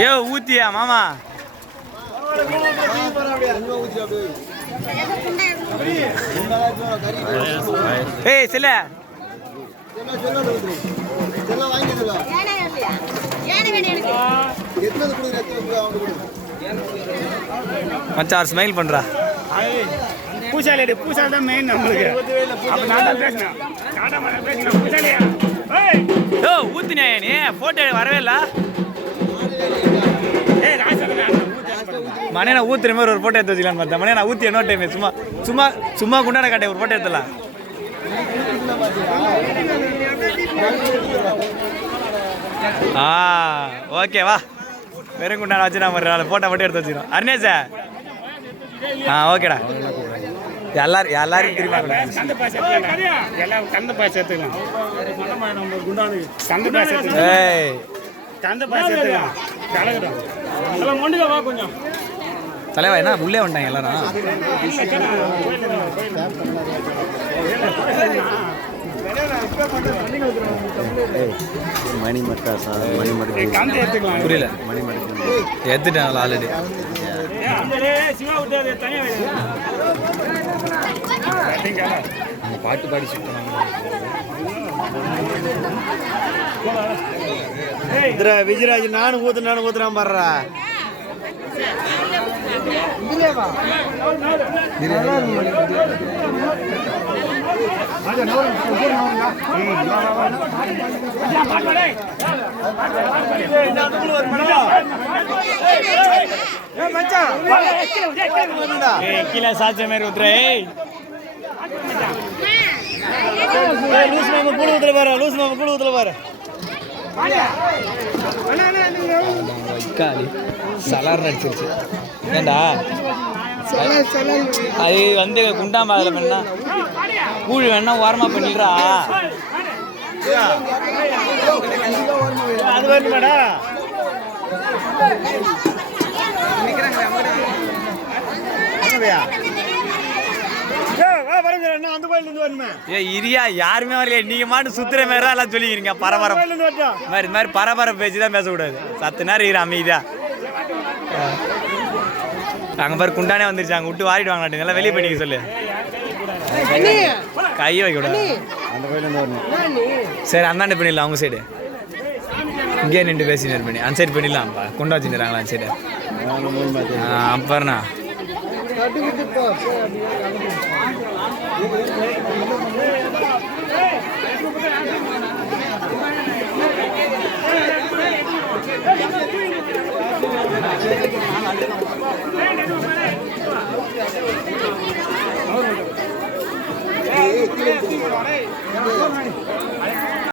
ஏ ஊத்தியா மாமா ஏய் சில மச்சான் ஸ்மைல் பண்றா பூசாலி பூசால் தான் மெயின் நம்மளுக்கு. ஓ ஊத்தினியா நீ போட்டோ வரவே இல்லை மணி நான் ஊத்துற மாதிரி ஒரு போட்டோ எடுத்து வச்சுக்கலாம் பார்த்தேன். மணி நான் ஊற்றி என்ன டைம் சும்மா சும்மா சும்மா குண்டான காட்டை ஒரு போட்டோ எடுத்துலாம். ஓகே வா வெறும் குண்டான வச்சு நான் ஒரு போட்டோ மட்டும் எடுத்து வச்சுக்கிறோம். அருணேஷா ஓகேடா எல்லாரும் திரும்ப தலைவா என்ன உள்ளே வந்துட்டாங்க எல்லாரும். மணி மட்டாசா மணி மட்டு புரியல மணி மட்டு எடுத்துட்டாங்களா ஆல்ரெடி. பாட்டு பாடி சுட்டாங்க விஜயராஜ். நானும் ஊத்துறான் பாடுறா. கீழே சாச்ச மாதிரி ஊத்துற. லூஸ் மாமா கூழ ஊத்துல பாரு. சலார் நடிச்சிருச்சு ஏண்டா அது வந்து குண்டாம்பாதில் வேணா கூழ் வேணா ஓரமா பண்ணிடுறா. அது வேணுமாடா இரியா யாருமே வரலையா நீங்க மாட்டு சுத்துற மாதிரி தான் எல்லாம் சொல்லிக்கிறீங்க. பரபரப்பு மாதிரி இந்த மாதிரி பரபரப்பு பேச்சு தான் பேசக்கூடாது. 10 நேரம் இரு அமைதியா. அங்கே பாரு குண்டானே வந்துருச்சு. அங்கே விட்டு வாரிட்டு வாங்கலாட்டு எல்லாம் வெளியே பண்ணிக்க சொல்லு. கையை வைக்க கூடாது. சரி அந்தாண்டு பண்ணிடலாம். அவங்க சைடு இங்கே நின்று பேசினு பண்ணி அந்த சைடு பண்ணிடலாம். கொண்டு வச்சுருக்காங்களா அந்த சைடு அப்புறண்ணா